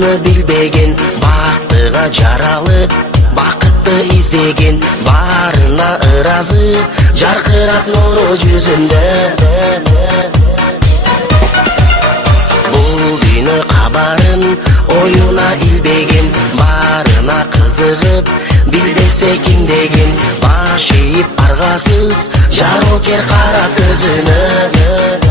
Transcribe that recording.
бактыны билбеген, бактыга жаралып бакытты издеген, баарына ыраазы жаркырап нуру жүзүндө. Бул күнү кабарын оюна илбеген, баарына кызыгып билбесе ким деген, баш ийип аргасыз жарокер кара көзүнө.